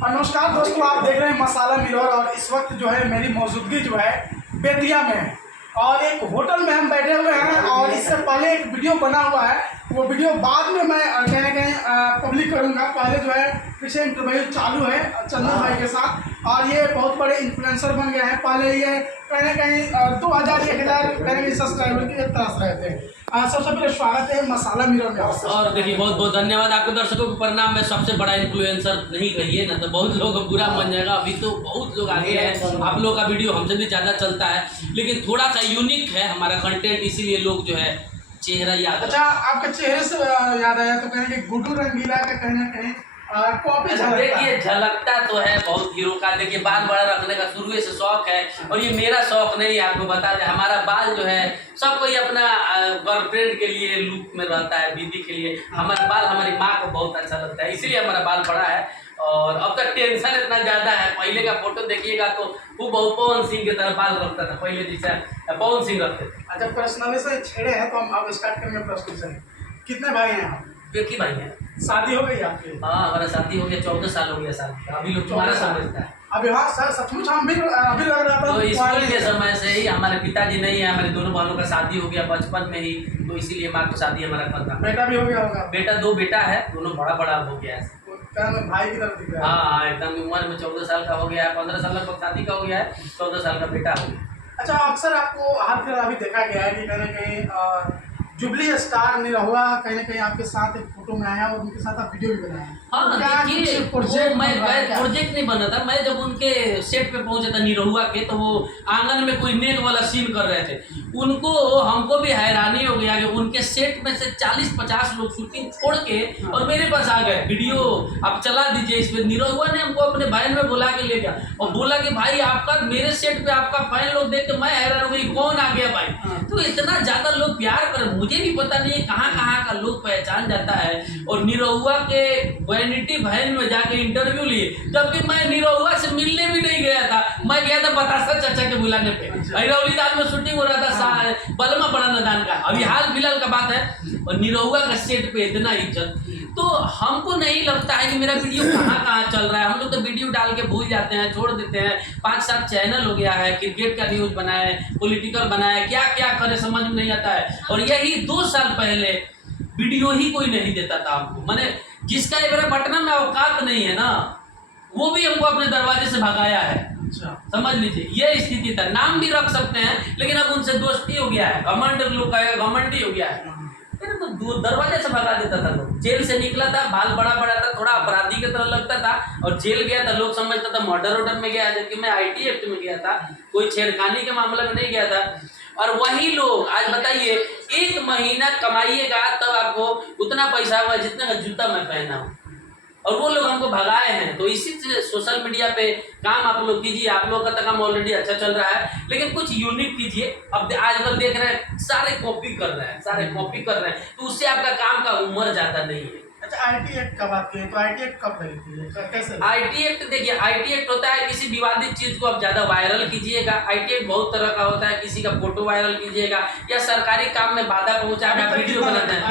और नमस्कार दोस्तों, आप देख रहे हैं मसाला मिरर। और इस वक्त जो है मेरी मौजूदगी जो है बेतिया में है और एक होटल में हम बैठे हुए हैं। और इससे पहले एक वीडियो बना हुआ है, वो वीडियो बाद में मैं कहीं ना कहीं पब्लिक करूंगा। पहले जो है पीछे इंटरव्यू चालू है चंदन भाई के साथ, और ये बहुत बड़े इन्फ्लुएंसर बन गए हैं। पहले ये कहीं ना कहीं 2000-1000 सब्सक्राइबर की तरस रहे थे। सबसे पहले स्वागत है मसाला मिरर में। और देखिए बहुत बहुत धन्यवाद आपके दर्शकों को प्रणाम। मैं सबसे बड़ा इन्फ्लुएंसर नहीं कहिए ना, तो बहुत लोगों को बुरा मान जाएगा। अभी तो बहुत लोग आगे हैं, आप लोगों का वीडियो हमसे भी ज़्यादा चलता है, लेकिन थोड़ा सा यूनिक है हमारा कंटेंट, इसीलिए लोग जो है चेहरा याद। अच्छा, आपके चेहरे से याद आया तो कहीं कि गुड्डू रंगीला का कहीं ना कहीं कॉपी देखिए झलकता तो है बहुत हीरो का। देखिए बाल बड़ा रखने का शुरू से शौक है, और ये मेरा शौक नहीं है। आपको बता दें हमारा बाल जो है सब कोई अपना गर्लफ्रेंड के लिए लुक में रहता है, बीवी के लिए। हमारा बाल हमारी माँ को बहुत अच्छा लगता है, इसीलिए हमारा बाल बड़ा है। और अब तक टेंशन इतना ज़्यादा है, पहले का फोटो देखिएगा तो वो बहुत पवन सिंह की तरह बाल रखता था पहले, जैसे पवन सिंह रखते थे। अच्छा, पर्सनली से छेड़े हैं तो हम अब स्टार्ट करेंगे प्रश्न से। कितने भाई हैं आप? एक ही भाई है। शादी हो गई आपकी? हाँ हमारा शादी हो गया, 14 साल हो गया शादी। अभी लोग तुम्हारा समझता है अभी। हाँ सर, सचमुच हम भी अभी लग रहा था तो स्कूल के समय से ही हमारे पिताजी नहीं है, हमारे दोनों भाइयों का शादी हो गया बचपन में ही, तो इसीलिए माँ को शादी हमारा करना। बेटा भी हो गया होगा? बेटा 2 बेटा है, दोनों बड़ा बड़ा हो गया है। भाई की तरफ दिख रहा है। हाँ एकदम उम्र में 14 साल का हो गया है, 15 साल का शादी का हो गया है, 14 साल का बेटा हो गया। अच्छा, अक्सर आपको हर फिर अभी देखा गया है कि कहीं ना कहीं जुबली स्टार निरहुआ कहीं ना कहीं आपके साथ एक फोटो में आया और उनके साथ आप वीडियो भी बनाए। हाँ देखिए प्रोजेक्ट नहीं बना था। मैं जब उनके सेट पे पहुंचा था निरहुआ के, तो वो आंगन में कोई नेक वाला सीन कर रहे थे। उनको हमको भी हैरानी हो गया कि उनके सेट में से 40-50 लोग शूटिंग छोड़ के और मेरे पास आ गए, वीडियो आप चला दीजिए इस पे। निरहुआ ने हमको अपने बहन में बुला के ले गया और बोला कि भाई आपका मेरे सेट पे आपका फैन लोग देख के मैं हैरान हो गई, कौन आ गया भाई। तो इतना ज्यादा लोग प्यार कर, मुझे भी पता नहीं है कहाँ कहाँ का लोग पहचान जाता है। और निरहुआ के वैनिटी वैन में जाके इंटरव्यू लिए, जबकि मैं निरहुआ से मिलने भी नहीं गया था। मैं गया था बतासा चाचा के बुलाने पे, अहिरौली दाल में शूटिंग हो रहा था बलमा बड़ा नदान का, अभी हाल फिलहाल का बात है। और निरहुआ का सेट पे इतना इज्जत, तो हमको नहीं लगता है कि मेरा वीडियो कहाँ कहाँ चल रहा है। हम लोग तो वीडियो डाल के भूल जाते हैं, छोड़ देते हैं। 5-7 चैनल हो गया है, क्रिकेट का न्यूज बनाए, पॉलिटिकल बनाए, क्या क्या करे समझ में नहीं आता है। और यही 2 साल पहले वीडियो ही कोई नहीं देता था हमको, मैंने जिसका ये मेरा पटना में औकात नहीं है ना, वो भी हमको अपने दरवाजे से भगाया है। अच्छा, समझ समझ लीजिए ये स्थिति था। नाम भी रख सकते हैं, लेकिन अब उनसे दोस्ती हो गया है, घमंड लोग का घमंडी हो गया है। फिर तो दरवाजे से भगा देता था लोग। जेल से निकला था, बाल बड़ा बड़ा था, थोड़ा अपराधी की तरह लगता था, और जेल गया था, लोग समझता था मर्डर वर्डर में गया, जबकि मैं IT एक्ट में गया था, कोई छेड़खानी के मामले में नहीं गया था। और वही लोग आज बताइए 1 महीना कमाइएगा तब आपको उतना पैसा हुआ जितने का जूता मैं पहना हूँ, और वो लोग हमको भगाए हैं। तो इसी से सोशल मीडिया पे काम आप लोग कीजिए। आप लोगों का तो काम ऑलरेडी अच्छा चल रहा है, लेकिन कुछ यूनिक कीजिए। अब आजकल देख रहे हैं सारे कॉपी कर रहे हैं, तो उससे आपका काम का उम्र ज़्यादा नहीं है। अच्छा, IT एक्ट का बात करें तो IT एक्ट कब लगी थी, कैसे? IT एक्ट देखिए, IT एक्ट होता है किसी विवादित चीज को आप ज्यादा वायरल कीजिएगा। IT एक्ट बहुत तरह का होता है, किसी का फोटो वायरल कीजिएगा या सरकारी काम में बाधा पहुंचा के वीडियो बनाते हैं।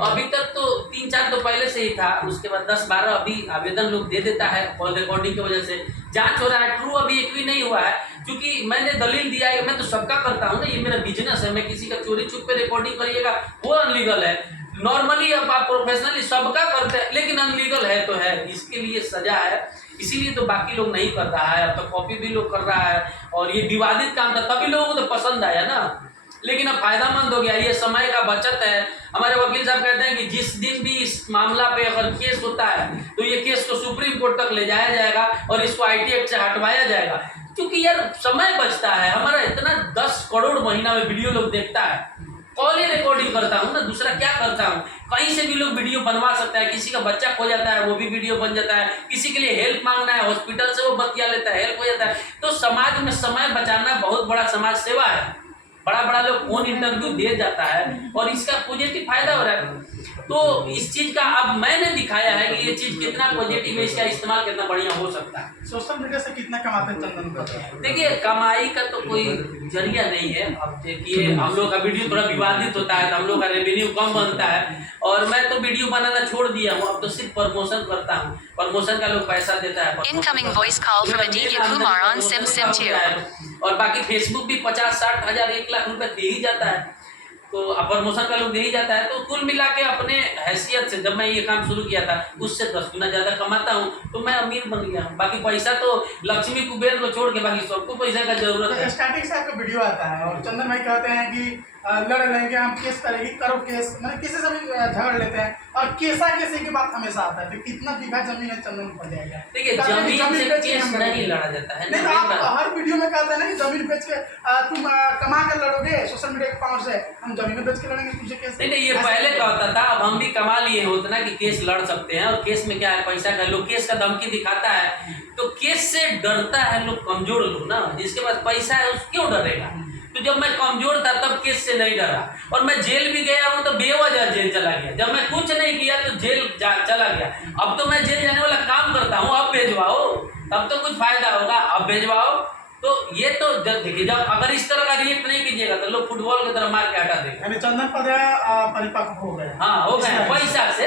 अभी तक तो 3-4 तो पहले से ही था, उसके बाद 10-12 अभी आवेदन लोग दे देता है कॉल रिकॉर्डिंग की वजह से। जांच हो रहा है, ट्रू अभी एक भी नहीं हुआ है, क्योंकि मैंने दलील दिया है। मैं तो सबका करता हूँ ना, ये मेरा बिजनेस है। मैं किसी का चोरी छुप पे रिकॉर्डिंग करिएगा वो अनलीगल है। नॉर्मली अब आप प्रोफेशनली सबका करते हैं, लेकिन अनलीगल है तो है, इसके लिए सजा है। इसीलिए तो बाकी लोग नहीं कर रहा है। अब तो कॉपी भी लोग कर रहा है, और ये विवादित काम था तभी लोगों को तो पसंद आया ना, लेकिन अब फायदामंद हो गया। ये समय का बचत है। हमारे वकील साहब कहते हैं कि जिस दिन भी इस मामला पे अगर केस होता है तो ये केस को सुप्रीम कोर्ट तक ले जाया जाएगा और इसको IT एक्ट से हटवाया जाएगा, क्योंकि यार समय बचता है हमारा। इतना 10 करोड़ महीना में वीडियो लोग देखता है, कॉल ही रिकॉर्डिंग करता हूँ ना, दूसरा क्या करता हूँ। कहीं से भी लोग वीडियो बनवा सकता है, किसी का बच्चा खो जाता है वो भी वीडियो बन जाता है, किसी के लिए हेल्प मांगना है हॉस्पिटल से वो बतिया लेता है, हेल्प हो जाता है। तो समाज में समय बचाना बहुत बड़ा समाज सेवा है। बड़ा बड़ा लोग फोन इंटरव्यू दे जाता है और इसका पॉजिटिव फायदा हो रहा है। तो इस चीज का अब मैंने दिखाया है कि ये चीज कितना पॉजिटिव है, इसका इस्तेमाल कितना बढ़िया हो सकता है। सोशल मीडिया से कितना कमाते हैं चंदन पटिया? देखिए कमाई का तो कोई जरिया नहीं है। अब देखिए हम लोग का वीडियो थोड़ा विवादित होता है तो हम लोग का रेवेन्यू कम बनता है, और मैं तो वीडियो बनाना छोड़ दिया हूँ, अब तो सिर्फ प्रमोशन करता हूँ। प्रमोशन का लोग पैसा देता है। Incoming voice call from Aditya Kumar on Sim 2. और बाकी फेसबुक भी 50-60 हजार 1 लाख रुपए दे ही जाता है, तो अब प्रमोशन का लोग दे ही जाता है। तो कुल मिला के अपने हैसियत से जब मैं ये काम शुरू किया था उससे 10 गुना ज़्यादा कमाता हूँ, तो मैं अमीर बन गया हूँ। बाकी पैसा तो लक्ष्मी कुबेर को छोड़ के बाकी सबको पैसा का जरूरत है। स्टार्टिंग से आपका वीडियो आता है और चंदन भाई कहते हैं कि लड़ लेंगे हम, केस करेंगे, करो केस, मतलब किसी से भी झगड़ लेते हैं और केसा केसी की बात हमेशा आता है। तो कितना बीघा जमीन है चंदन पड़ जाएगा? देखिए जमीन से केस नहीं लड़ा जाता है। नहीं, आप हर वीडियो में कहते हैं ना कि जमीन बेच के तुम कमा कर लड़ोगे, सोशल मीडिया के पावर से हम जमीन बेच के लड़ेंगे तुझे केस। नहीं ये पहले का होता था, अब हम भी कमा लिए होते ना कि केस लड़ सकते हैं। और केस में क्या है, पैसा का लोग केस का धमकी दिखाता है, तो केस से डरता है लोग, कमजोर लोग ना, जिसके पास पैसा है उस क्यों डरेगा। तो जब मैं कमजोर था तब केस से नहीं डरा, और मैं जेल भी गया हूँ तो बेवजह जेल चला गया। जब मैं कुछ नहीं किया तो जेल चला गया। अब तो मैं जेल जाने वाला काम करता हूँ, अब भेजवाओ तब तो कुछ फायदा होगा, अब भेजवाओ। तो ये तो जब देखिए, जब अगर इस तरह का रिएक्ट नहीं कीजिएगा तो लोग फुटबॉल की तरह मार के हटा देंगे। यानी चंदन पटिया परिपक्व हो गए। हाँ हो गए, पैसा से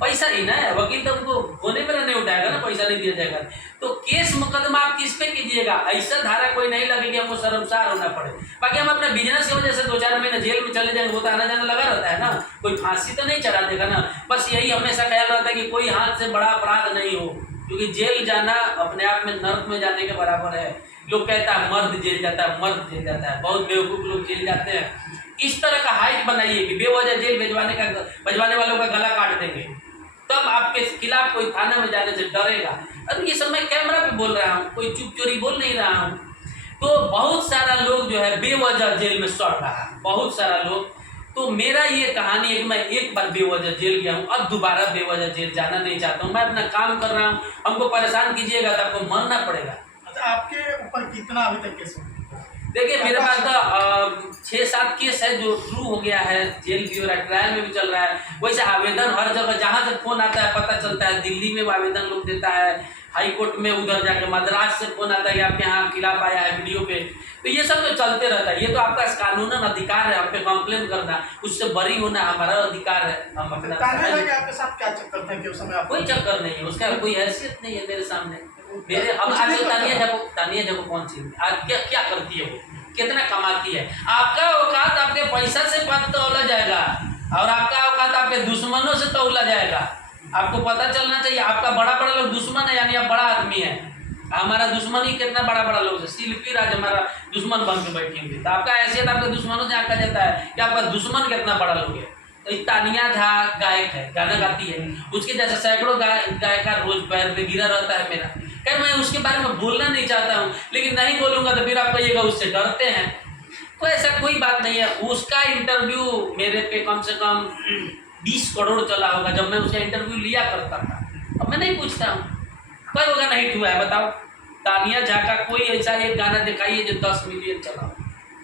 पैसा ही ना, वकील तो उनको होने पर नहीं उठाएगा ना, पैसा नहीं दिया जाएगा। तो केस मुकदमा आप किस पे कीजिएगा, ऐसा धारा कोई नहीं लगेगी हमको शर्मसार होना पड़े। बाकी हम अपने बिजनेस की वजह से 2-4 महीने जेल में चले जाएंगे, वो तो आना जाना लगा रहता है ना, कोई फांसी तो नहीं चढ़ा देगा ना। बस यही हमेशा ख्याल रहता है कि कोई हाथ से बड़ा अपराध नहीं हो, क्योंकि जेल जाना अपने आप में नर्क में जाने के बराबर है। लोग कहता है मर्द जेल जाता है, मर्द जेल जाता है, बहुत बेवकूफ लोग जेल जाते हैं। इस तरह का हाइप बनाइए कि बेवजह जेल भिजवाने वालों का गला काट देंगे, तब आपके खिलाफ कोई थाने में जाने से डरेगा। अब ये सब मैं कैमरा पे बोल रहा हूँ, कोई चुप चोरी बोल नहीं रहा हूँ। तो बहुत सारा लोग जो है बेवजह जेल में सड़ रहा है, बहुत सारा लोग। तो मेरा ये कहानी है कि मैं एक बार बेवजह जेल गया हूँ, अब दोबारा बेवजह जेल जाना नहीं चाहता हूँ। मैं अपना काम कर रहा हूँ, हमको परेशान कीजिएगा तो आपको मरना पड़ेगा। आपके ऊपर कितना अभी तक केस है? देखिए मेरे पास तो 6-7 केस है जो शुरू हो गया है, जेल भी हो रहा है, ट्रायल में भी चल रहा है। वैसे आवेदन हर जगह जहाँ से फोन आता है पता चलता है, दिल्ली में आवेदन लोग देता है, हाई कोर्ट में उधर जाके मद्रास से फोन आता है कि आपके यहाँ खिलाफ आया है वीडियो पे। तो ये सब तो चलते रहता है, ये तो आपका कानूनन अधिकार है, हम पे कंप्लेन करना, उससे बरी होना हमारा अधिकार है। हम अपना आपके साथ क्या चक्कर था कि उस समय कोई चक्कर नहीं है, उसका कोई हैसियत नहीं है मेरे सामने। मेरे अब आज तानिया जब कौन सी आज क्या करती है, वो कितना कमाती है। आपका औकात आपके पैसा से पद तौला जाएगा और आपका औकात आपके दुश्मनों से तौला जाएगा। आपको पता चलना चाहिए, आपका बड़ा लोग दुश्मन है, यानी आप बड़ा आदमी है। हमारा दुश्मन ही कितना बड़ा लोग है, शिल्पी राज हमारा दुश्मन बन के बैठी हुई। तो आपका हैसियत आपके दुश्मनों से आंका जाता है कि आपका दुश्मन कितना बड़ा लोग है। तो तानिया झा गायक है, गाना गाती है, उसके जैसे सैकड़ों गायका रोज पैर पे गिरा रहता है मेरा। खैर मैं उसके बारे में बोलना नहीं चाहता हूँ, लेकिन नहीं बोलूँगा तो फिर आप कहिएगा उससे डरते हैं। तो ऐसा कोई बात नहीं है। उसका इंटरव्यू मेरे पे कम से कम 20 करोड़ चला होगा जब मैं उसका इंटरव्यू लिया करता था। अब मैं नहीं पूछता हूँ कब होगा, नहीं हुआ है बताओ। तानिया झा का कोई ऐसा एक गाना दिखाइए जो 10 मिलियन चला।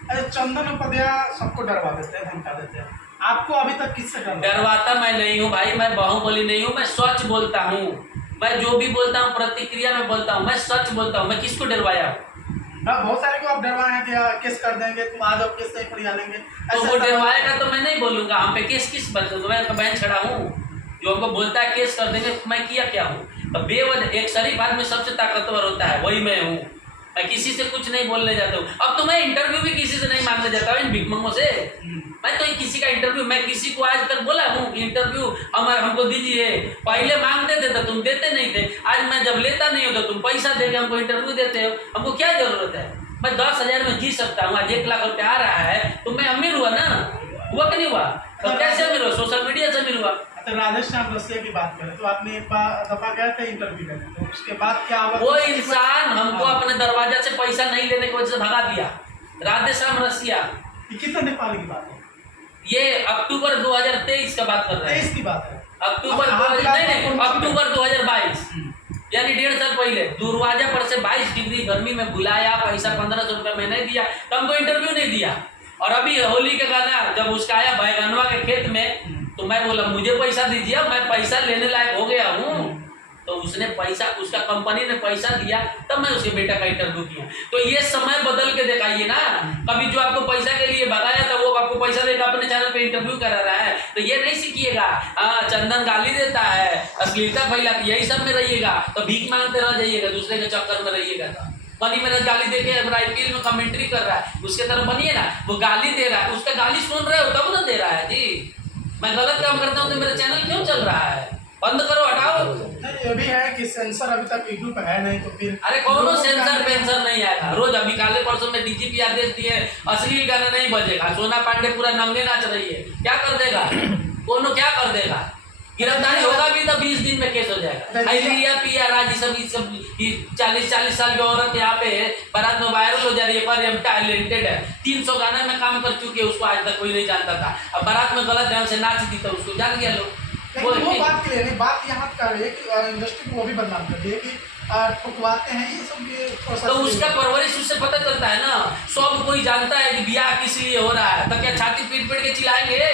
अरे चंदन पटिया सबको डरवा देते हैं, धमका देते हैं, आपको अभी तक किससे डरवाता मैं नहीं हूँ भाई, मैं बाहुबली नहीं हूँ, मैं सच बोलता हूँ। मैं जो भी बोलता हूँ प्रतिक्रिया में बोलता हूँ, मैं सच बोलता हूँ। मैं किसको डरवाया हूँ? बहुत सारे को आप डरवाए हैं कि केस कर देंगे, तुम आ जाओ केस नहीं फरिया लेंगे। तो वो डरवाएगा तो मैं नहीं बोलूँगा, हम पे केस किस बात है? मैं बहन छड़ा हूँ जो हमको बोलता है केस कर देंगे, मैं किया क्या हूँ? तो बेवजह एक शरीफ आदमी सबसे ताकतवर होता है, वही मैं हूँ। मैं किसी से कुछ नहीं बोलने जाता हूँ। अब तो मैं इंटरव्यू भी किसी से नहीं मांगने जाता हूँ इन भिखमंगों से। मैं तो किसी का इंटरव्यू, मैं किसी को आज तक बोला हूँ कि इंटरव्यू हमको दीजिए, पहले मांगते थे तो तुम देते नहीं थे। आज मैं जब लेता नहीं हो तो तुम पैसा देके हमको इंटरव्यू देते हो। हमको क्या जरूरत है? मैं 10,000 में जी सकता हूँ, आज 1 लाख रुपया आ रहा है तो मैं अमीर हुआ ना, हुआ कि नहीं हुआ? तो कैसे अमीर हुआ? सोशल मीडिया से अमीर हुआ। तो राधेश्याम रसिया की बात करें तो आपने एक दफा गए थे इंटरव्यू करने, तो उसके बाद क्या हुआ? वो इंसान हमको अपने दरवाजा से पैसा नहीं लेने की वजह से भगा दिया। राधेश्याम रसिया कितना नेपाल की बात है? ये अक्टूबर 2023 का बात कर रहे हैं। 23 की बात है। अक्टूबर 2022 यानी 1.5 साल पहले दरवाजा पर से 22 डिग्री गर्मी में बुलाया, पैसा 1500 रुपये में नहीं दिया तो हमको इंटरव्यू नहीं दिया। और अभी होली का गाना जब उसका आया बैगनवा के खेत में तो मैं बोला मुझे पैसा दीजिए, मैं पैसा लेने लायक हो गया हूँ। तो उसने पैसा, उसका कंपनी ने पैसा दिया, तब मैं उसके बेटा का इंटरव्यू किया। तो ये समय बदल के दिखाइए ना, कभी जो आपको पैसा के लिए भगाया था वो आपको पैसा देकर अपने चैनल पे इंटरव्यू करा रहा है, तो ये नहीं सीखिएगा। हाँ, चंदन गाली देता है, अश्लीलता फैलाती, यही सब में रहिएगा तो भीख मांगते रह जाइएगा, दूसरे के चक्कर में रहिएगा। तो मनी मेरा गाली देके IPL में कमेंट्री कर रहा है, उसके तरफ बनिए ना। वो गाली दे रहा है, उसका गाली सुन रहे हो तब ना दे रहा है जी। मैं गलत काम करता हूँ तो मेरा चैनल क्यों चल रहा है? बंद करो, हटाओ। नहीं, ये भी है कि सेंसर अभी तक यूट्यूब पे है नहीं, तो फिर अरे कौनो सेंसर पेंसर नहीं आएगा। रोज अभी काले परसों में DGP आदेश दिए असली गाना नहीं बजेगा। सोना पांडे पूरा नंगे नाच रही है, क्या कर देगा? कोनो क्या कर देगा? गिरफ्तारी होगा भी तो 20 दिन में केस हो जाएगा। लिया पिया राजी सब 40 साल की औरत यहाँ पे बारात में वायरल हो जा रही है, पर हम टैलेंटेड है, 300 गाना में काम कर चुके, उसको आज तक कोई नहीं जानता था। अब बारात में गलत ढंग से नाच दी तो उसको जान गया लोग। वो बात के लिए नहीं, बात यहाँ का है कि इंडस्ट्री को वो भी बदनाम कर दिए कि ठुकवाते हैं ये सब। तो उसका परवरिश उससे पता चलता है ना। सब कोई जानता है कि ब्याह किस लिए हो रहा है, तो क्या छाती पीट पीट के चिल्लाएंगे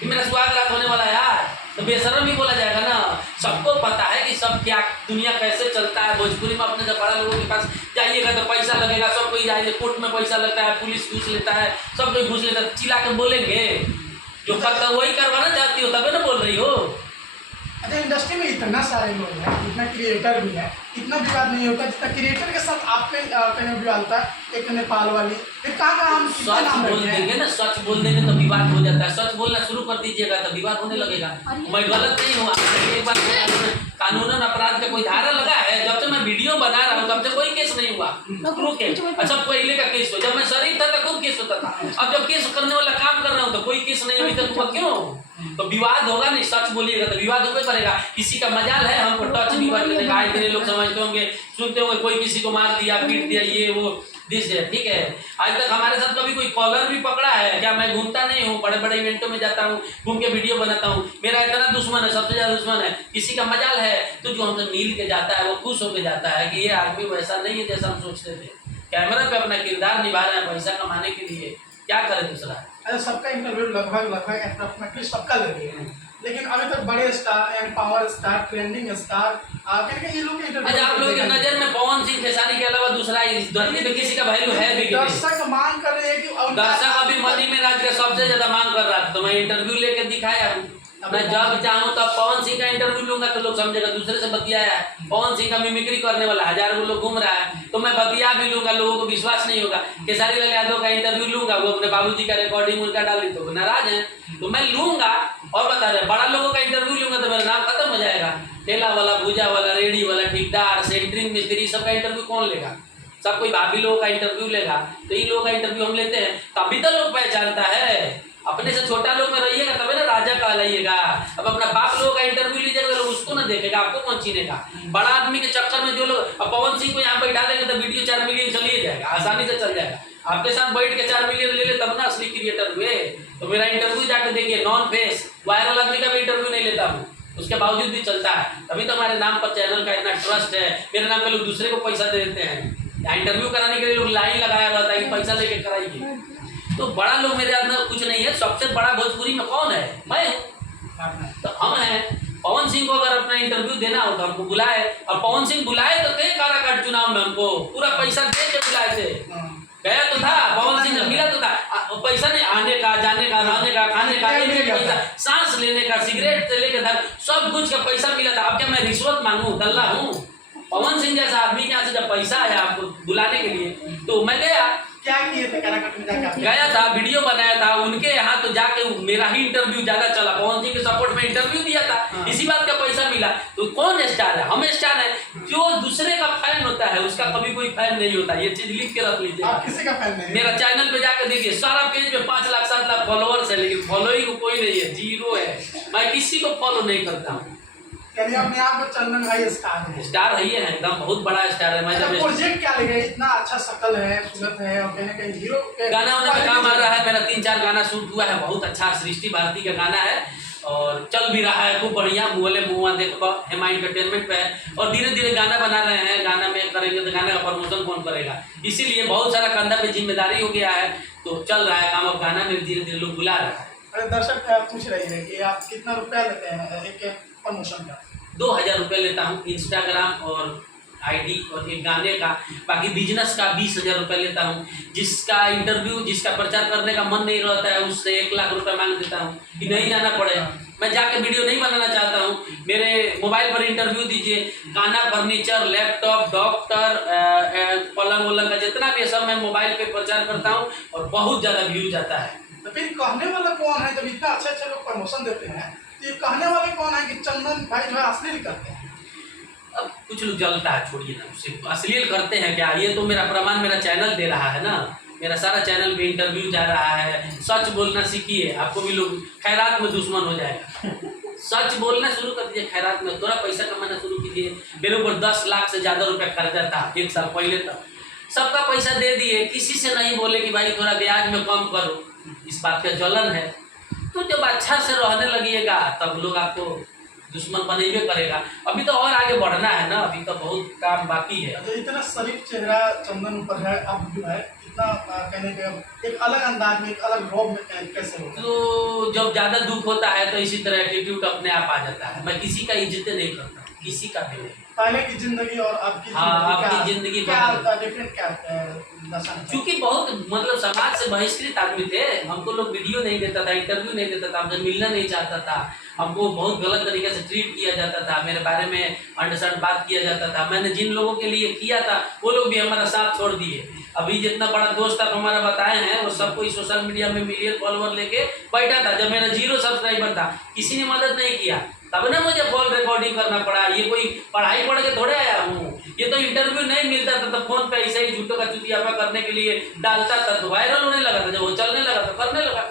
कि मेरा सुहाग रात होने वाला है यार? तो बेशरम ही बोला जाएगा ना। सबको पता है कि सब क्या दुनिया कैसे चलता है। भोजपुरी में अपने जब बड़ा लोगों के पास जाइएगा तो पैसा लगेगा, सब कोई जाइए, कोर्ट में पैसा लगता है, पुलिस घूस लेता है, सब कोई घूस लेता है। चिल्ला के बोलेंगे जो करता वही करवाना चाहती हो, तभी ना बोल रही हो। अच्छा, इंडस्ट्री में इतना सारे लोग हैं, इतना क्रिएटर भी है, इतना विवाद नहीं होता जितना क्रिएटर के साथ आपके कहीं विवाद होता है। एक नेपाल वाली, फिर कहाँ हम सच बोल देंगे ना, सच बोल देंगे तो विवाद हो जाता है। सच बोलना शुरू कर दीजिएगा तो विवाद होने लगेगा। मैं गलत नहीं हूँ। एक बार कानूनन अपराध का कोई धारा लगा है, जब से मैं वीडियो बना रहा हूँ तब से कोई केस नहीं हुआ। अच्छा, पहले का केस हो, जब मैं शरीफ था तो खूब केस होता था। अब जब केस करने वाला काम कर रहा हूँ तो कोई केस नहीं अभी तक हुआ। क्यों? तो विवाद होगा नहीं। सच बोलिएगा तो विवाद होगा करेगा। किसी का मजाल है हमको टच नहीं करने का। इतने लोग समझते होंगे, सुनते होंगे कोई किसी को मार दिया, पीट दिया, ये वो दिस है, ठीक है। आज तक हमारे साथ कभी कोई कॉलर भी पकड़ा है क्या? मैं घूमता नहीं हूँ, बड़े बड़े इवेंटों में जाता हूँ, घूम के वीडियो बनाता हूँ। मेरा इतना दुश्मन है, सबसे ज्यादा दुश्मन है। किसी का मजाल है तो जो हमसे मिल के जाता है वो खुश होके जाता है कि ये आदमी वैसा नहीं है जैसा हम सोचते थे। कैमरा पे अपना किरदार निभा रहे हैं पैसा कमाने के लिए, क्या करे दूसरा। अच्छा, सबका इंटरव्यू लगभग अप्रोक्सीमेटली सबका लगे हैं, लेकिन अभी तक बड़े star and power star, trending star ये लोग इंटरव्यू। अच्छा, आप लोगों की नजर में पवन सिंह खेसारी के अलावा दूसरा धरती पे किसी का वैल्यू है भी? दर्शक मांग कर रहे हैं कि दर्शक अभी मनी में राज का सबसे ज्यादा मांग कर रहा था, तो मैं इंटरव्यू लेके दिखाया हूँ। मैं जब चाहूँ तब पवन सिंह का इंटरव्यू लूंगा तो लोग समझेगा दूसरे से बतियाया है। पवन सिंह का मिमिक्री करने वाला हजारों लोग घूम रहा है, तो मैं बतिया भी लूंगा, लोगों को विश्वास नहीं होगा। खेसारी लाल यादव का इंटरव्यू लूंगा, वो अपने बाबूजी का रिकॉर्डिंग उनका डाली तो नाराज है, तो मैं लूंगा। और बता रहे बड़ा लोगों का इंटरव्यू लूंगा तो मेरा नाम खत्म हो जाएगा। ठेला वाला, भूजा वाला, रेडी वाला, ठेकेदार, सेंटरिंग मिस्त्री, सबका इंटरव्यू कौन लेगा? सब कोई भाभी लोगों का इंटरव्यू लेगा, तो इन लोगों का इंटरव्यू हम लेते हैं तभी तो लोग पहचानता है। अपने से छोटा लोग में रहिएगा तभी ना राजा कहलाइएगा। अब अपना बाप लोगों का इंटरव्यू लीजिएगा, लोग उसको ना देखेगा, आपको कौन चीनेगा। बड़ा आदमी के चक्कर में जो लोग, अब पवन सिंह को यहाँ बैठा देंगे तो वीडियो 4 मिलियन चलिए जाएगा, आसानी से चल जाएगा। आपके साथ बैठ के 4 मिलियन ले ले तब ना असली क्रिएटर हुए। तो मेरा इंटरव्यू जाके देखिए, नॉन फेस वायरल आदमी का भी इंटरव्यू नहीं लेता हूँ, उसके बावजूद भी चलता है। तभी तो हमारे नाम पर चैनल का इतना ट्रस्ट है। मेरे नाम पे लोग दूसरे को पैसा दे देते हैं। इंटरव्यू कराने के लिए लोग लाइन लगाया रहता है कि पैसा लेके कराइए। तो बड़ा लोग मेरे अंदर कुछ नहीं है। सबसे बड़ा भोजपुरी में कौन है? मैं हूँ, तो हम हैं। पवन सिंह को अगर अपना इंटरव्यू देना हो तो हमको बुलाए, और पवन सिंह बुलाए तो थे काराकाट चुनाव में, हमको पूरा पैसा दे के बुलाए थे। गया तो था पवन सिंह, जब मिला तो था पैसा नहीं, आने का, जाने का, रहने का, खाने का, पैसा, सांस लेने का, सिगरेट से लेकर सब कुछ का पैसा मिला था। अब क्या मैं रिश्वत मांगू? दल्ला हूँ? पवन सिंह जैसा आदमी के यहाँ से जब पैसा आया आपको बुलाने के लिए तो मैं गया। क्या किए थे काराकाट में जाकर? गया था, वीडियो बनाया था उनके यहाँ, तो जाके मेरा ही इंटरव्यू ज्यादा चला। पवन सिंह के सपोर्ट में इंटरव्यू दिया था, इसी बात का पैसा मिला। तो कौन स्टार है? हम स्टार है। जो दूसरे का फैन होता है उसका कभी कोई फैन नहीं होता, ये चीज लिख के रख लीजिए। आप किसी का फैन नहीं? मेरा चैनल पे जाकर देखिए, सारा पेज में 5 लाख 7 लाख फॉलोअर्स है, लेकिन फॉलोइंग को कोई नहीं है, 0 है। मैं किसी को फॉलो नहीं करता हूँ। यानी अपने आप को चंदन भाई स्टार है। स्टार है, एकदम बहुत बड़ा स्टार है। मैं जब प्रोजेक्ट क्या लगे, इतना अच्छा शकल है, सूरत है, और कहीं ना कहीं हीरो गाना होने में काम आ रहा है। मेरा 3-4 गाना शूट हुआ है, बहुत अच्छा। सृष्टि भारती का गाना है और चल भी रहा है खूब बढ़िया। मुहले मुआ देखो हेमा एंटरटेनमेंट पे है, और धीरे धीरे गाना बना रहे हैं। गाना में करेंगे तो गाने का प्रमोशन कौन करेगा, इसीलिए बहुत सारा कंधा पे जिम्मेदारी हो गया है। तो चल रहा है काम। अब गाना में धीरे धीरे लोग बुला रहा है। अरे दर्शक पूछ रही है कि आप कितना रुपया लेते हैं एक प्रमोशन का? 2000 रुपये लेता हूँ इंस्टाग्राम और आईडी और एक गाने का। बाकी बिजनेस का 20,000 रुपये लेता हूँ। जिसका इंटरव्यू, जिसका प्रचार करने का मन नहीं रहता है, उससे 1 लाख रुपये मांग देता हूँ कि नहीं जाना पड़े। मैं जाके वीडियो नहीं बनाना चाहता हूँ, मेरे मोबाइल पर इंटरव्यू दीजिए। गाना, फर्नीचर, लैपटॉप, डॉक्टर, पलंग वलंग का जितना भी है सब मैं मोबाइल पे प्रचार करता हूँ और बहुत ज़्यादा व्यूज आता है। तो फिर कहने वाला कौन है? जब इतना अच्छे लोग प्रमोशन देते हैं तो ये कहने वाले कौन है कि चंदन भाई जो है अश्लील करते हैं? अब कुछ लोग जलता है, छोड़िए ना, उससे अश्लील करते हैं क्या? ये तो मेरा प्रमाण मेरा चैनल दे रहा है ना। मेरा सारा चैनल पे इंटरव्यू जा रहा है। सच बोलना सीखिए, आपको भी लोग खैरात में दुश्मन हो जाएगा। सच बोलना शुरू कर दीजिए, खैरात में थोड़ा पैसा कमाना शुरू कीजिए। मेरे ऊपर 10 लाख से ज़्यादा रुपया खर्चा था 1 साल पहले तक। सबका पैसा दे दिए, किसी से नहीं बोले कि भाई थोड़ा ब्याज में कम करो। इस बात का जलन है। तो जब अच्छा से रहने लगिएगा तब लोग आपको दुश्मन बनेबे करेगा। अभी तो और आगे बढ़ना है ना, अभी तो बहुत काम बाकी है। तो इतना शरीफ चेहरा चंदन ऊपर है, अब जो है इतना कहने के एक अलग अंदाज में, एक अलग रौब में कैसे होता है? तो जब ज़्यादा दुख होता है तो इसी तरह एटीट्यूड अपने आप आ जाता है। मैं किसी का इज्जत नहीं करता, किसी का भी नहीं। पहले की जिंदगी और अब की आपकी जिंदगी क्या डिफरेंट क्या दर्शन? क्योंकि बहुत मतलब समाज से बहिष्कृत आदमी थे। हमको लोग वीडियो नहीं देता था, इंटरव्यू नहीं देता था, हमसे मिलना नहीं चाहता था। हमको बहुत गलत तरीके से ट्रीट किया जाता था, मेरे बारे में अंडरस्टैंड बात किया जाता था। मैंने जिन लोगों के लिए किया था वो लोग भी हमारा साथ छोड़ दिए। अभी जितना बड़ा दोस्त आप हमारा बताए हैं वो सब कोई सोशल मीडिया में मिलियन फॉलोअर लेके बैठा था। जब मेरा 0 सब्सक्राइबर था, किसी ने मदद नहीं किया, तब ना मुझे कॉल रिकॉर्डिंग करना पड़ा। ये कोई पढ़ाई पढ़ के थोड़े आया हूँ। ये तो इंटरव्यू नहीं मिलता था तो फोन पे ऐसे ही झूठों का चुतियापा करने के लिए डालता था, तो वायरल होने लगा था। जब वो चलने लगा तो करने लगा।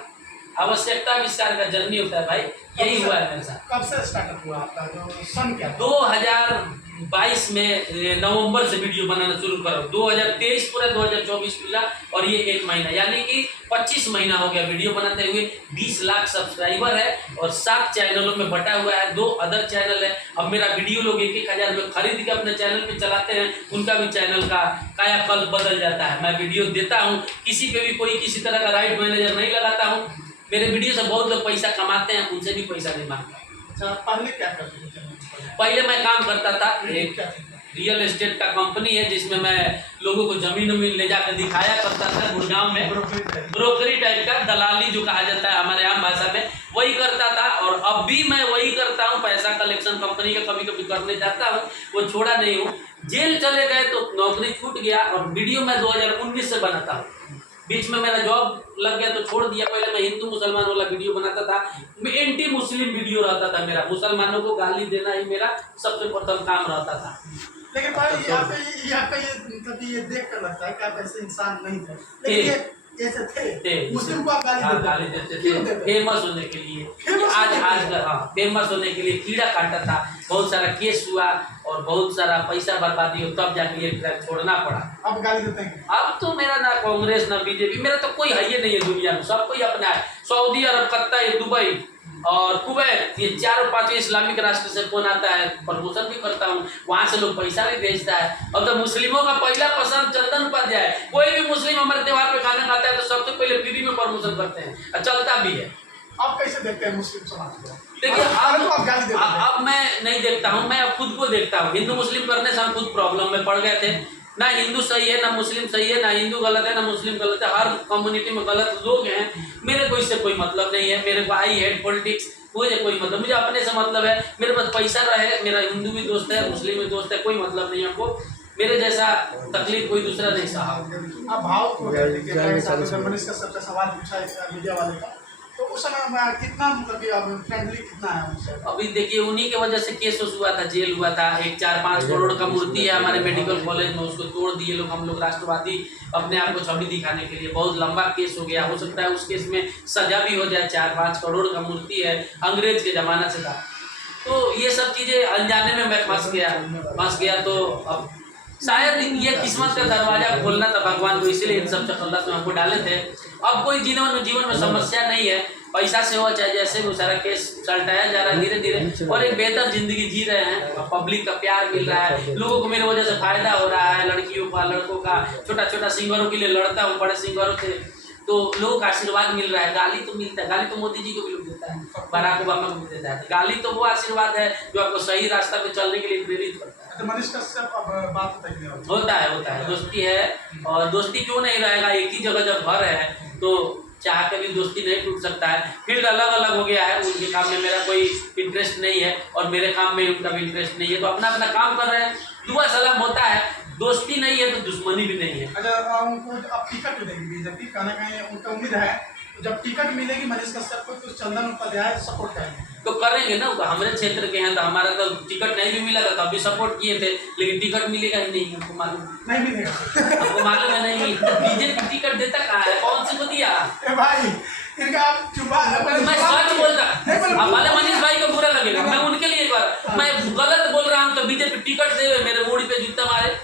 आवश्यकता विस्तार का जर्नी होता है भाई, यही हुआ है मेरे साथ। कब से स्टार्टअप हुआ आपका जो सन क्या? 2022 में नवंबर से वीडियो बनाना शुरू करो। 2023 पूरा 2024 मिला और ये 1 महीना, यानी कि 25 महीना हो गया वीडियो बनाते हुए। 20 लाख सब्सक्राइबर है और 7 चैनलों में बटा हुआ है। 2 अदर चैनल है। अब मेरा वीडियो लोग 1,000 में खरीद के अपने चैनल पे चलाते हैं, उनका भी चैनल का कायाकल्प बदल जाता है। मैं वीडियो देता हूँ, किसी पे भी कोई किसी तरह का राइट मैनेजर नहीं लगाता हूँ। मेरे वीडियो से बहुत लोग पैसा कमाते हैं, उनसे भी पैसा नहीं मांगता। अच्छा, पहले क्या करते थे? पहले मैं काम करता था, एक रियल एस्टेट का कंपनी है जिसमें मैं लोगों को जमीन ले जाकर दिखाया करता था। गुड़गांव में ब्रोकरी टाइप का, दलाली जो कहा जाता है हमारे आम भाषा में, वही करता था। और अब भी मैं वही करता हूँ। पैसा कलेक्शन कंपनी का कभी कभी करने जाता हूँ, वो छोड़ा नहीं हूँ। जेल चले गए तो नौकरी छूट गया और वीडियो मैं 2019 से बनाता हूँ। बीच में मेरा जॉब लग गया तो छोड़ दिया। पहले मैं हिंदू मुसलमान वाला वीडियो बनाता था। मैं एंटी मुस्लिम वीडियो रहता था मेरा। मुसलमानों को गाली देना ही मेरा सबसे प्रथम काम रहता था। लेकिन भाई आपका ये मतलब ये देख कर लगता है कि आप ऐसे इंसान नहीं थे, लेकिन ये ऐसे थे। मुस्लिम को आप गाली देते थे फेमस होने के लिए। आज हाँ, फेमस होने के लिए कीड़ा काटा था, बहुत सारा केस हुआ और बहुत सारा पैसा बर्बादी हो, तब जाके ये ट्रैक छोड़ना पड़ा। अब गाली देते हैं? अब तो मेरा ना कांग्रेस ना बीजेपी, मेरा तो कोई है ही नहीं है दुनिया में। सब कोई अपना है। सऊदी अरब, कतर, दुबई और कुवैत, ये 4-5 इस्लामिक राष्ट्र से फोन आता है, प्रमोशन भी करता हूँ, वहाँ से लोग पैसा भी भेजता है। अब तो मुस्लिमों का पहला पसंद चंदन उपाध्याय है। कोई भी मुस्लिम हमारे त्योहार पे खाना खाता है तो सबसे पहले फ्री में प्रमोशन करते हैं और चलता भी है। आप कैसे देखते हैं मुस्लिम समाज को? देखिए तो अब मैं नहीं देखता हूँ, मैं अब खुद को देखता हूँ। हिंदू मुस्लिम करने से हम खुद प्रॉब्लम में पड़ गए थे। ना हिंदू सही है, ना मुस्लिम सही है, ना हिंदू गलत है, ना मुस्लिम गलत है। हर कम्युनिटी में गलत लोग हैं। मेरे को इससे कोई मतलब नहीं है। मेरे को आई हेट पॉलिटिक्स, मुझे कोई मतलब, मुझे अपने से मतलब है। मेरे पास पैसा रहे, मेरा हिंदू भी दोस्त है, मुस्लिम भी दोस्त है, कोई मतलब नहीं है हमको। मेरे जैसा तकलीफ कोई दूसरा नहीं सहा। आप भाव को मनीष का सबका सवाल पूछा मीडिया वाले का, तो उस समय कितना मतलब फ्रेंडली कितना है उनसे? अभी देखिए उन्हीं के वजह से केस हुआ था, जेल हुआ था। एक 4-5 करोड़ का मूर्ति है हमारे मेडिकल कॉलेज में, उसको तोड़ दिए लोग। हम लोग राष्ट्रवादी अपने आप को छवि दिखाने के लिए, बहुत लंबा केस हो गया। हो सकता है उस केस में सजा भी हो जाए। 4-5 करोड़ का मूर्ति है, अंग्रेज के ज़माना से था। तो ये सब चीज़ें अनजाने में मैं फंस गया। तो अब शायद ये किस्मत का दरवाजा खोलना था भगवान को, इसीलिए इन सब चक्कर में हमको डाले थे। अब कोई जीवन में समस्या नहीं है। पैसा से हो चाहे जैसे वो सारा केस चलटाया जा रहा है धीरे धीरे, और एक बेहतर जिंदगी जी रहे हैं। पब्लिक का प्यार मिल रहा है, लोगों को मेरे वजह से फायदा हो रहा है। लड़कियों का, लड़कों का, छोटा छोटा सिंगरों के लिए लड़ता हूँ, बड़े सिंगरों से तो लोगों का आशीर्वाद मिल रहा है। गाली तो मिलता है, गाली तो मोदी जी को भी लोग देता है, बराक ओबामा को भी देता है। गाली तो वो आशीर्वाद है जो आपको सही रास्ता पे चलने के लिए प्रेरित करता है। तो मनीष कश्यप अब बात होता है दोस्ती है, और दोस्ती क्यों नहीं रहेगा, एक ही जगह जब घर है तो चाह के भी दोस्ती नहीं टूट सकता है। फील्ड अलग अलग हो गया है, उनके काम में मेरा कोई इंटरेस्ट नहीं है और मेरे काम में उनका भी इंटरेस्ट नहीं है, तो अपना अपना काम कर रहे हैं, दुआ सलाम होता है। दोस्ती नहीं है तो दुश्मनी भी नहीं है। अच्छा, उनको अब टिकट मिलेगी बीजेपी कहना कहीं उनका उम्मीद है, जब टिकट मिलेगी मनीष कश्यप को तो चंदन उपाध्याय सपोर्ट करेंगे। तो करेंगे ना, तो हमारे क्षेत्र के हैं तो हमारा तो टिकट नहीं भी मिला था तब भी सपोर्ट किए थे, लेकिन टिकट मिलेगा ही नहीं, हमको मालूम नहीं मिलेगा। हमको मालूम है नहीं। बीजेपी टिकट देता कहाँ है, कौन से को दिया? ए भाई इनका चुपा मैं सच बोलता, अब वाले मनीष भाई को बुरा लगेगा, मैं उनके लिए कर मैं गलत बोल रहा हूँ तो बीजेपी टिकट दे, मेरे मूड पे जूता मारे।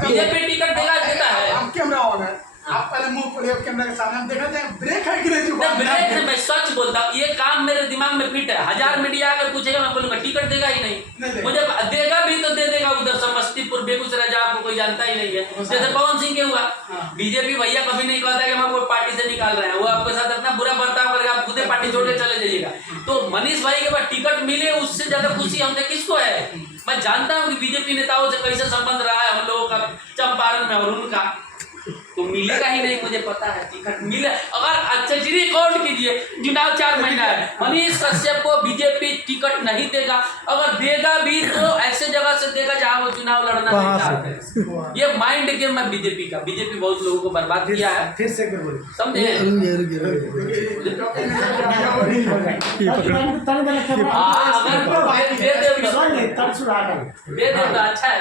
बीजेपी टिकट देता है। हम कैमरा ऑन है, आप पहले मुंह खोलिए कैमरा के सामने, हम देखा जाए ब्रेक है कि नहीं। ब्रेक है, मैं सच बोलता हूँ, ये काम मेरे दिमाग में फिट है। 1000 मीडिया अगर पूछेगा मैं बोलूंगा टिकट देगा ही नहीं, मुझे देगा भी तो दे देगा उधर समस्तीपुर बेगूसराय जहाँ आपको कोई जानता ही नहीं है। जैसे पवन सिंह के हुआ, बीजेपी भैया कभी नहीं कहता कि हम आपको पार्टी से निकाल रहे हैं, वो आपके साथ अपना बुरा बर्ताव करेगा, आप खुद पार्टी छोड़ के चले जाइएगा। तो मनीष भाई के बाद टिकट मिले उससे ज्यादा खुशी हमने किसको है। मैं जानता हूँ कि बीजेपी नेताओं से कैसे संबंध रहा है हम लोगों का चंपारण में और उनका, तो मिलेगा ही नहीं, मुझे पता है टिकट मिले। अगर अच्छा जी रिकॉर्ड कीजिए, चुनाव 4 महीना है, मनीष कश्यप को बीजेपी टिकट नहीं देगा, अगर देगा भी तो ऐसे जगह से देगा जहां वो चुनाव लड़ना नहीं चाहते। ये माइंड गेम है बीजेपी का। बीजेपी बहुत लोगों को बर्बाद किया है, फिर से समझे। दे दे तो अच्छा है।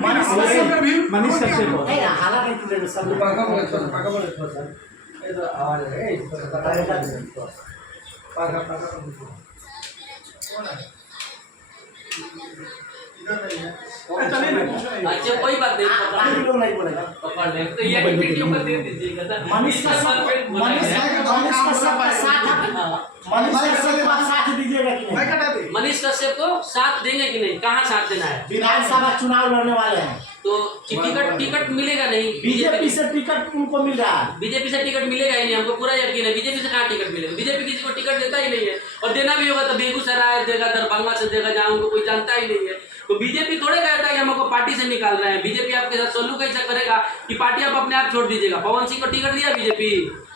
मनीष कश्यप अच्छा कोई बात नहीं, पकड़ ले तो ये वीडियो पर दे दीजिएगा। मनीष कश्यप साथ दीजिएगा कि नहीं? मनीष कश्यप को साथ देंगे कि नहीं, कहाँ साथ देना है? विधानसभा चुनाव लड़ने वाले हैं तो टिकट मिलेगा नहीं। बीजेपी से टिकट उनको मिल रहा है, बीजेपी से टिकट मिलेगा ही नहीं, हमको पूरा यकीन है। बीजेपी से कहाँ टिकट मिलेगा, बीजेपी किसी को टिकट देता ही नहीं है, और देना भी होगा तो बेगूसराय देगा, दरभंगा से देगा, जहाँ उनको कोई जानता ही नहीं है। तो बीजेपी थोड़े कहता है कि हमको पार्टी से निकाल रहे हैं। बीजेपी आपके साथ सोलू कैसा करेगा कि पार्टी आप अपने आप छोड़ दीजिएगा। पवन सिंह को टिकट दिया बीजेपी,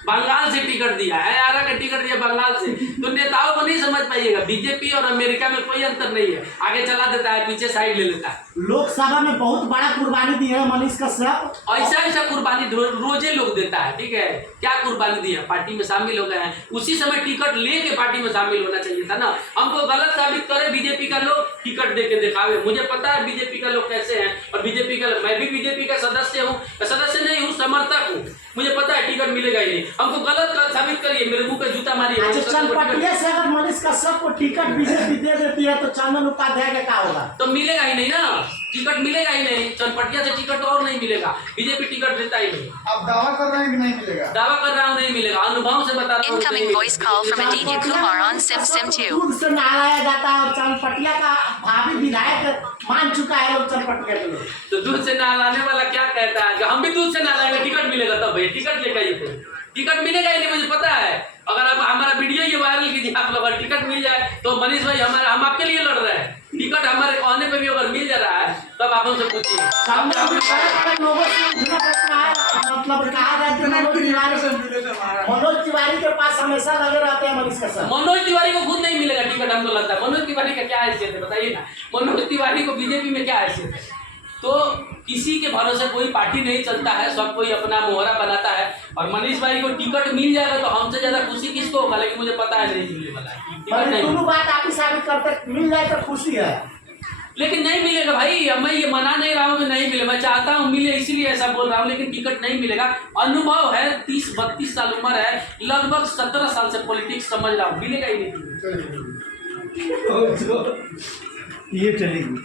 बंगाल से टिकट दिया है, आरा का टिकट दिया बंगाल से। तो नेताओं को नहीं समझ पाइएगा, बीजेपी और अमेरिका में कोई अंतर नहीं है, आगे चला देता है, पीछे साइड ले लेता है। लोकसभा में बहुत बड़ा कुर्बानी दी है मनीष कश्यप, ऐसा कुर्बानी रोजे लोग देता है, ठीक है। क्या कुर्बानी दी है, पार्टी में शामिल हो गए हैं, उसी समय टिकट लेके पार्टी में शामिल होना चाहिए था ना। हमको गलत साबित करे बीजेपी का लोग, टिकट दे के दिखावे। मुझे पता है बीजेपी का लोग कैसे हैं, और बीजेपी का मैं भी बीजेपी का सदस्य हूँ, सदस्य नहीं हूँ, समर्थक हूँ। मुझे पता है टिकट मिलेगा ही नहीं, हमको गलत साबित करिए, मेरे मुंह पे जूता मारिए। चनपटिया से अगर मनीष कश्यप को टिकट बीजेपी दे देती है तो चंदन उपाध्याय का क्या होगा? तो मिलेगा ही नहीं ना, टिकट मिलेगा ही नहीं। चनपटिया से टिकट और नहीं मिलेगा, बीजेपी टिकट देता ही नहीं। आप दावा कर रहे हैं कि नहीं मिलेगा? दावा कर रहा हूँ नहीं मिलेगा, अनुभव से बता रहा हूँ। Incoming voice call from Aditya Kumar on Sim 2. दूध से नहलाया जाता है और चनपटिया का भावी विधायक मान चुका है लोग चनपटिया के लोग। तो दूध से नहलाने वाला क्या कहता है कि हम भी दूध से नहलाएंगे, टिकट मिलेगा तब भैया टिकट लेकर ये टिकट मिलेगा ही नहीं, मुझे पता है। अगर आप हमारा वीडियो ये वायरल कीजिए आप लोग, अगर टिकट मिल जाए तो मनीष भाई हम आपके लिए लड़ रहे हैं। टिकट हमारे कहने पे भी अगर मिल जा रहा है तब आप हमसे पूछिए। लोगों से मतलब कहा जाए कि मनोज तिवारी के पास हमेशा लगे रहते हैं मनीष कश्यप। मनोज तिवारी को खुद नहीं मिलेगा टिकट, हमको लगता है। मनोज तिवारी का क्या हैसियत है बताइए ना, मनोज तिवारी को बीजेपी में क्या हैसियत है? तो किसी के भरोसे कोई पार्टी नहीं चलता है, सब कोई अपना मोहरा बनाता है। और मनीष भाई को टिकट मिल जाएगा तो हमसे ज्यादा खुशी किसको होगा, लेकिन मुझे पता है नहीं मिलने वाला है टिकट नहीं। दोनों बात आप ही साबित करते, मिल जाए तो खुशी है, लेकिन नहीं मिलेगा भाई। मैं ये मना नहीं रहा हूँ कि नहीं मिले, मैं चाहता हूँ मिले, इसीलिए ऐसा बोल रहा हूँ, लेकिन टिकट नहीं मिलेगा। अनुभव है, 30-32 साल उम्र है, लगभग 17 साल से पॉलिटिक्स समझ रहा हूँ, मिलेगा ही नहीं। ये चलेगी।